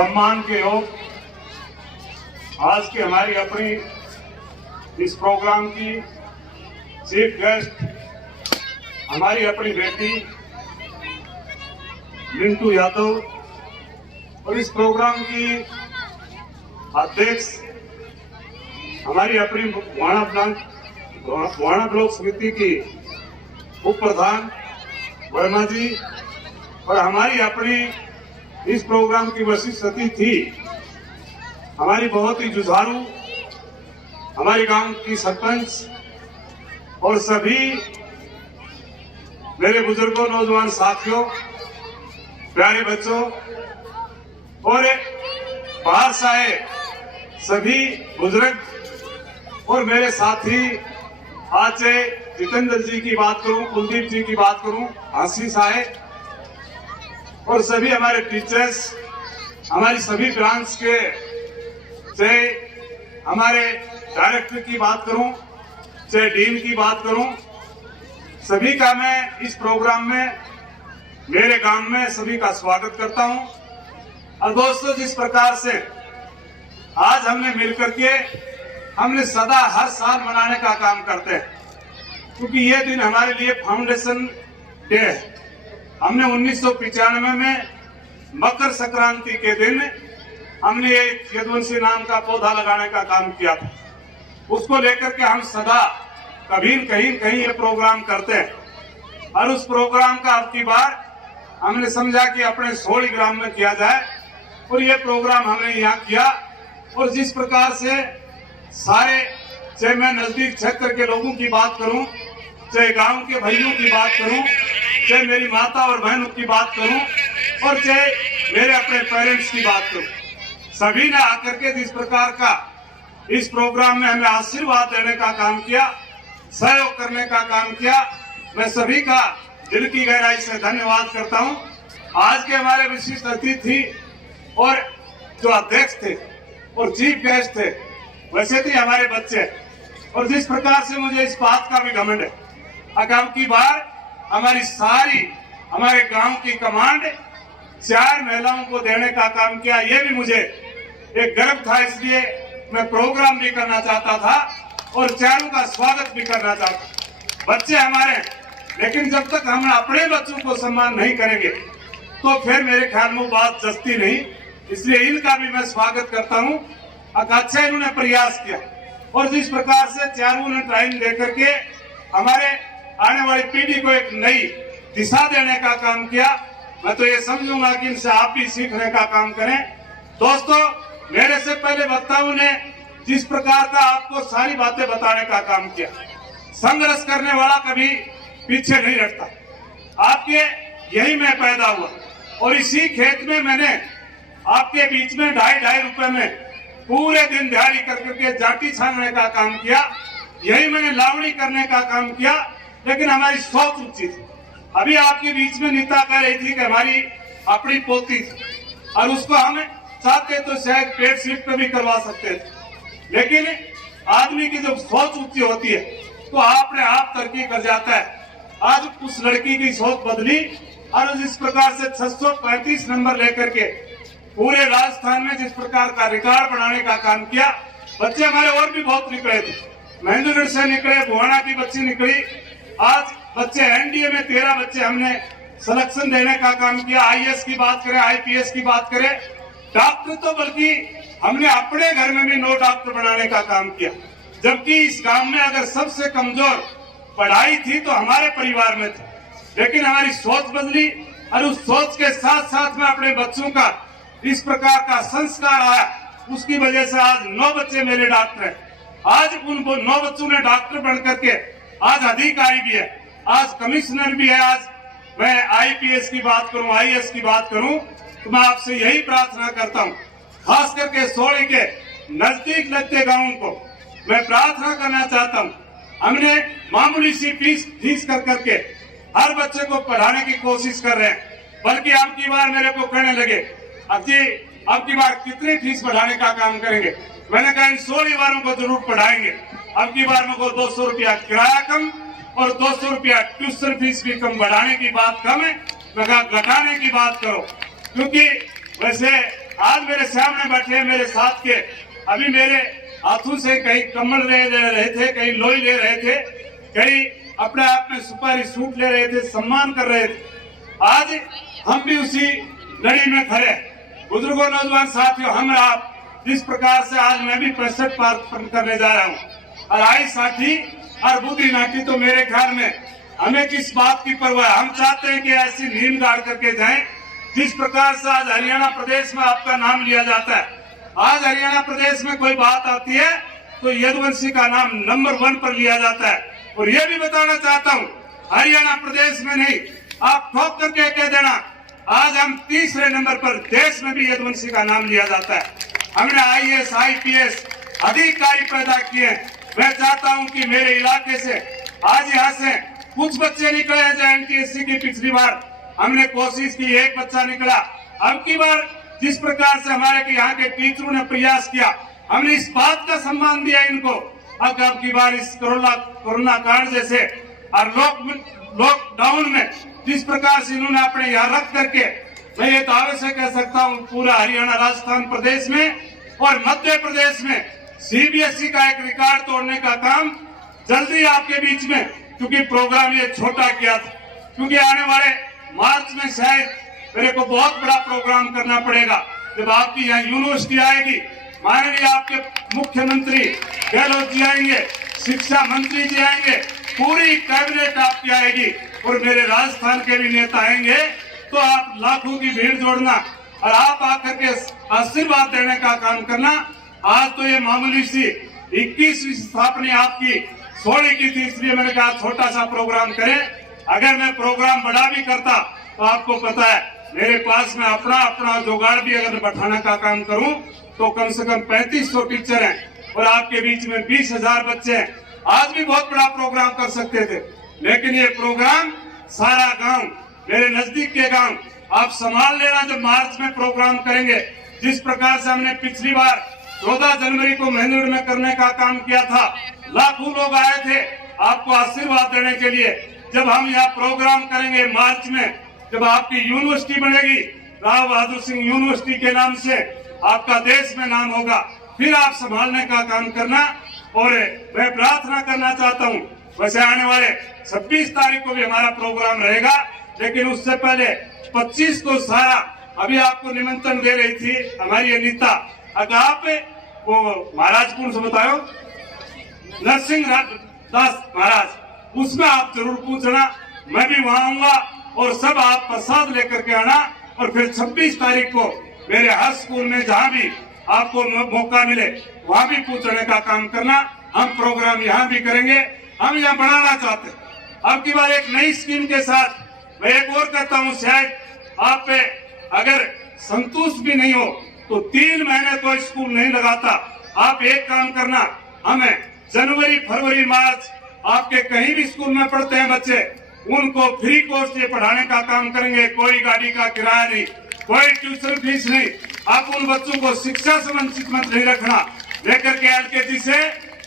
सम्मान के योग आज की हमारी अपनी इस प्रोग्राम की चीफ गेस्ट हमारी अपनी बेटी मिंटू यादव और इस प्रोग्राम की अध्यक्ष हमारी अपनी वाणा ब्लॉक समिति की उप प्रधान वर्मा जी और हमारी अपनी इस प्रोग्राम की विशिष्ट अतिथि हमारी बहुत ही जुझारू हमारे गांव की सरपंच और सभी मेरे बुजुर्गों, नौजवान साथियों, प्यारे बच्चों और बाहर से आए सभी बुजुर्ग और मेरे साथी, आज से जितेंद्र जी की बात करूं, कुलदीप जी की बात करूं, आशीष आए और सभी हमारे टीचर्स, हमारी सभी ब्रांच के, चाहे हमारे डायरेक्टर की बात करूं, चाहे डीन की बात करूं, सभी का मैं इस प्रोग्राम में मेरे गांव में सभी का स्वागत करता हूं। और दोस्तों, जिस प्रकार से आज हमने मिलकर के हमने सदा हर साल मनाने का काम करते हैं, क्योंकि ये दिन हमारे लिए फाउंडेशन डे है। हमने 1995 में मकर संक्रांति के दिन हमने एक यदुवंशी नाम का पौधा लगाने का काम किया था। उसको लेकर के हम सदा कभी कहीं ये प्रोग्राम करते हैं और उस प्रोग्राम का अब की बार हमने समझा कि अपने सोड़ी ग्राम में किया जाए और ये प्रोग्राम हमने यहाँ किया। और जिस प्रकार से सारे, चाहे मैं नजदीक क्षेत्र के लोगों की बात करूं, चाहे गांव के भाइयों की बात करूं, चाहे मेरी माता और बहनों की बात करूं और चाहे मेरे अपने पेरेंट्स की बात करूं, सभी ने आकर के जिस प्रकार का इस प्रोग्राम में हमें आशीर्वाद देने का काम किया, सहयोग करने का काम किया, मैं सभी का दिल की गहराई से धन्यवाद करता हूं। आज के हमारे विशिष्ट अतिथि और जो अध्यक्ष थे और चीफ गेस्ट थे, वैसे थे हमारे बच्चे। और जिस प्रकार से मुझे इस बात का भी घमंड है, आगाम की बार हमारी सारी हमारे गांव की कमांड 4 महिलाओं को देने का काम किया। ये भी मुझे एक गर्व था, इसलिए मैं प्रोग्राम भी करना चाहता था और चारों का स्वागत भी करना चाहता। बच्चे हमारे, लेकिन जब तक हम अपने बच्चों को सम्मान नहीं करेंगे तो फिर मेरे ख्याल में बात जचती नहीं। इसलिए इनका भी मैं स्वागत करता हूँ। अच्छा इन्होंने प्रयास किया और जिस प्रकार से चारों ने टाइम देकर के हमारे आने वाली पीढ़ी को एक नई दिशा देने का काम किया, मैं तो ये समझूंगा कि इनसे आप भी सीखने का काम करें। दोस्तों, मेरे से पहले वक्ताओं ने जिस प्रकार का आपको सारी बातें बताने का काम किया, संघर्ष करने वाला कभी पीछे नहीं हटता। आपके यही मैं पैदा हुआ और इसी खेत में मैंने आपके बीच में 2.5 रुपए में पूरे दिन दिहाड़ी करके जाटी छानने का काम किया। यही मैंने लावणी करने का काम किया, लेकिन हमारी सोच ऊंची थी। अभी आपके बीच में नीता कह रही थी कि हमारी अपनी पोती थी और उसको हम चाहते तो शायद पेट स्लिप पे भी करवा सकते थे, लेकिन आदमी की जब सोच ऊंची होती है तो अपने आप तरक्की कर जाता है। आज उस लड़की की सोच बदली और जिस प्रकार से 635 नंबर लेकर के पूरे राजस्थान में जिस प्रकार का रिकॉर्ड बनाने का काम किया। बच्चे हमारे और भी बहुत निकले थे, महेंद्रगढ़ से निकले, बुहाना की बच्ची निकली। आज बच्चे एनडीए में 13 बच्चे हमने सिलेक्शन देने का काम किया। आईएएस की बात करें, आईपीएस की बात करें, डॉक्टर तो बल्कि हमने अपने घर में भी 9 डॉक्टर बनाने का काम किया। जबकि इस गांव में अगर सबसे कमजोर पढ़ाई थी तो हमारे परिवार में थी, लेकिन हमारी सोच बदली और उस सोच के साथ साथ में अपने बच्चों का इस प्रकार का संस्कार आया। उसकी वजह से आज 9 बच्चे मेरे डॉक्टर हैं। आज उन 9 बच्चों ने डॉक्टर बन करके आज अधिकारी भी है, आज कमिश्नर भी है। आज मैं आईपीएस की बात करूं, आईएएस की बात करूं, तो मैं आपसे यही प्रार्थना करता हूं, खास करके सोड़ी के नजदीक लगते गांवों को मैं प्रार्थना करना चाहता हूं। हमने मामूली सी फीस कर करके हर बच्चे को पढ़ाने की कोशिश कर रहे हैं, बल्कि अब की बार मेरे को कहने लगे, अब की बार कितनी फीस बढ़ाने का काम करेंगे। मैंने कहा इन 16 वालों को जरूर पढ़ाएंगे। अब की बार मेरे को 200 रुपया किराया कम और 200 रुपया ट्यूशन फीस भी कम, बढ़ाने की बात कम है, मैं कहा घटाने की बात करो। क्योंकि वैसे आज मेरे सामने बैठे हैं मेरे साथ के, अभी मेरे हाथों से कहीं कमल ले रहे थे, कहीं लोई ले रहे थे, कहीं अपने आप में सुपारी सूट ले रहे थे, सम्मान कर रहे थे। आज हम भी उसी लड़ी में खड़े। बुजुर्गों, नौजवान साथियों, हम आप जिस प्रकार से आज मैं भी 65 पार करने जा रहा हूँ और आई साठी और बुद्धि नाटी, तो मेरे ख्याल में हमें किस बात की परवाह है। हम चाहते हैं कि ऐसी नींद गाड़ करके जाएं जिस प्रकार से आज हरियाणा प्रदेश में आपका नाम लिया जाता है। आज हरियाणा प्रदेश में कोई बात आती है तो यदुवंशी का नाम नंबर 1 पर लिया जाता है। और ये भी बताना चाहता हूँ, हरियाणा प्रदेश में नहीं, आप ठोक करके कह देना, आज हम तीसरे नंबर पर देश में भी यदुवंशी का नाम लिया जाता है। हमने IAS IPS अधिकारी पैदा किए। मैं चाहता हूं कि मेरे इलाके से आज यहाँ से कुछ बच्चे निकले हैं जो NTSC की पिछली बार हमने कोशिश की, एक बच्चा निकला। अब की बार जिस प्रकार से हमारे यहाँ के टीचरों ने प्रयास किया, हमने इस बात का सम्मान दिया इनको। अब की बार इस कोरोना कांड जैसे और लॉकडाउन में जिस प्रकार से इन्होंने अपने यहाँ रख करके, मैं ये दावे से कह सकता हूँ पूरा हरियाणा, राजस्थान प्रदेश में और मध्य प्रदेश में CBSE का एक रिकॉर्ड तोड़ने का काम जल्दी आपके बीच में, क्योंकि प्रोग्राम ये छोटा किया था, क्योंकि आने वाले मार्च में शायद मेरे को बहुत बड़ा प्रोग्राम करना पड़ेगा। जब आपकी यहाँ यूनिवर्सिटी आएगी, माननीय आपके मुख्यमंत्री गहलोत जी आएंगे, शिक्षा मंत्री जी आएंगे, पूरी कैबिनेट आपकी आएगी और मेरे राजस्थान के भी नेता आएंगे, तो आप लाखों की भीड़ जोड़ना और आप आकर के आशीर्वाद देने का काम करना। आज तो ये मामूली सी 21वीं स्थापना आपकी 16 की थी, इसलिए मैंने कहा छोटा सा प्रोग्राम करें। अगर मैं प्रोग्राम बड़ा भी करता तो आपको पता है मेरे पास में अपना जुगाड़ भी अगर बैठाने का काम करूं तो कम से कम 3500 टीचर हैं और आपके बीच में 20,000 बच्चे हैं। आज भी बहुत बड़ा प्रोग्राम कर सकते थे, लेकिन ये प्रोग्राम सारा गांव, मेरे नजदीक के गांव आप संभाल लेना। जब मार्च में प्रोग्राम करेंगे, जिस प्रकार से हमने पिछली बार 14 जनवरी को मेहंदीगढ़ में करने का काम किया था, लाखों लोग आए थे आपको आशीर्वाद देने के लिए। जब हम यहाँ प्रोग्राम करेंगे मार्च में, जब आपकी यूनिवर्सिटी बनेगी, राव बहादुर सिंह यूनिवर्सिटी के नाम से आपका देश में नाम होगा, फिर आप संभालने का काम करना। और मैं प्रार्थना करना चाहता हूँ, वैसे आने वाले 26 तारीख को भी हमारा प्रोग्राम रहेगा, लेकिन उससे पहले 25 को सारा, अभी आपको निमंत्रण दे रही थी हमारी अनीता, अगर आप वो महाराज कौन से बताओ, नरसिंह दास महाराज, उसमें आप जरूर पूछना, मैं भी वहां आऊंगा और सब आप प्रसाद लेकर के आना। और फिर 26 तारीख को मेरे हर स्कूल में जहाँ भी आपको मौका मिले वहां भी पूछने का काम करना। हम प्रोग्राम यहाँ भी करेंगे, हम यहाँ बढ़ाना चाहते हैं। अब की बार एक नई स्कीम के साथ मैं एक और कहता हूँ, शायद आप अगर संतुष्ट भी नहीं हो तो 3 महीने कोई स्कूल नहीं लगाता। आप एक काम करना, हमें जनवरी, फरवरी, मार्च आपके कहीं भी स्कूल में पढ़ते हैं बच्चे, उनको फ्री कोर्स ये पढ़ाने का काम करेंगे। कोई गाड़ी का किराया नहीं, कोई ट्यूशन फीस नहीं। आप उन बच्चों को शिक्षा से वंचित मत नहीं रखना, लेकर के LKG से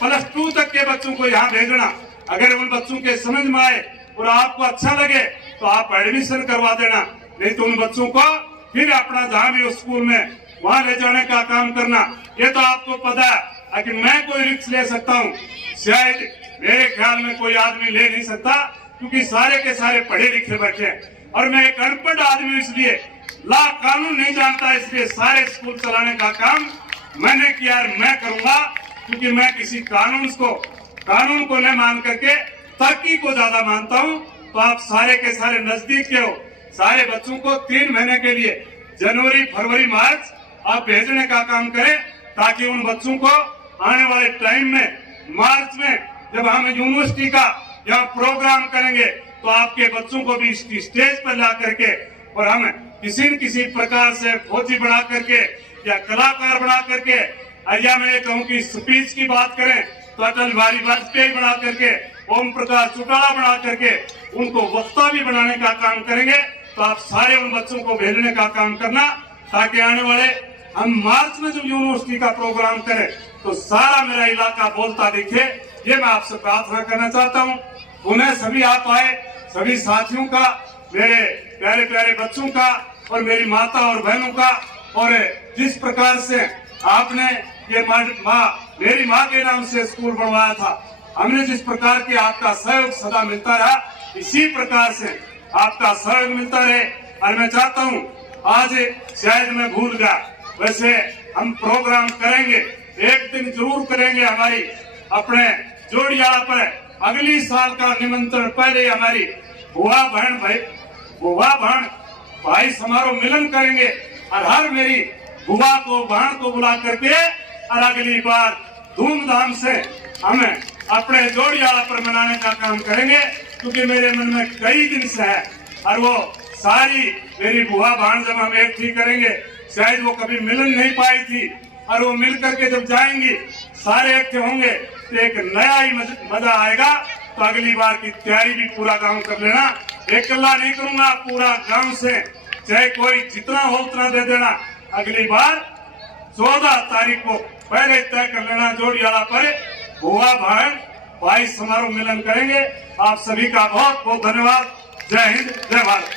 +2 तक के बच्चों को यहाँ भेजना। अगर उन बच्चों के समझ में आए और आपको अच्छा लगे तो आप एडमिशन करवा देना, नहीं तो उन बच्चों को फिर अपना जहाँ भी उस स्कूल में वहाँ ले जाने का काम करना। ये तो आपको पता है कि मैं कोई रिस्क ले सकता हूँ, शायद मेरे ख्याल में कोई आदमी ले नहीं सकता, क्योंकि सारे के सारे पढ़े लिखे बैठे हैं और मैं एक अनपढ़ आदमी, इसलिए ला कानून नहीं जानता, इसलिए सारे स्कूल चलाने का काम मैंने किया और मैं करूंगा, क्योंकि मैं किसी कानून को न मान करके तरक्की को ज्यादा मानता हूं। तो आप सारे के सारे नजदीक के हो, सारे बच्चों को 3 महीने के लिए जनवरी, फरवरी, मार्च आप भेजने का काम करें, ताकि उन बच्चों को आने वाले टाइम में मार्च में जब हम यूनिवर्सिटी का यहाँ प्रोग्राम करेंगे तो आपके बच्चों को भी स्टेज पर ला करके और हम किसी न किसी प्रकार से फौजी बना करके या कलाकार बना करके, या मैं कहूँ कि स्पीच की बात करें तो अटल बिहारी वाजपेयी बना करके, ओम प्रकाश चौटाला बना करके उनको वक्ता भी बनाने का काम करेंगे। तो आप सारे उन बच्चों को भेजने का काम करना, ताकि आने वाले हम मार्च में जब यूनिवर्सिटी का प्रोग्राम करें तो सारा मेरा इलाका बोलता दिखे। ये मैं आपसे प्रार्थना करना चाहता हूँ। उन्हें सभी आप आए, सभी साथियों का, मेरे प्यारे प्यारे बच्चों का और मेरी माता और बहनों का और जिस प्रकार से आपने ये मेरी माँ के नाम से स्कूल बनवाया था, हमने जिस प्रकार की आपका सहयोग सदा मिलता रहा, इसी प्रकार से आपका सहयोग मिलता रहे। और मैं चाहता हूँ, आज शायद मैं भूल गया, वैसे हम प्रोग्राम करेंगे, एक दिन जरूर करेंगे हमारी अपने जोड़ियाला पर अगली साल का निमंत्रण। पहले हमारी बुआ बहन भाई समारोह मिलन करेंगे और हर मेरी बुआ को बहन को बुला करके और अगली बार धूमधाम से हमें अपने जोड़ियाला पर मनाने का काम करेंगे, क्योंकि मेरे मन में कई दिन से है। और वो सारी मेरी बुआ बहन जब हम एक ठीक करेंगे, शायद वो कभी मिलन नहीं पाई थी, और वो मिल करके जब जाएंगी सारे इकट्ठे होंगे तो एक नया ही मजा आएगा। तो अगली बार की तैयारी भी पूरा गांव कर लेना, अकेला नहीं करूंगा, पूरा गांव से चाहे कोई जितना हो उतना दे देना। अगली बार 14 तारीख को पहले तय कर लेना, जोड़ियाला पर बुआ बहन भाई समारोह मिलन करेंगे। आप सभी का बहुत बहुत धन्यवाद। जय हिंद, जय भारत।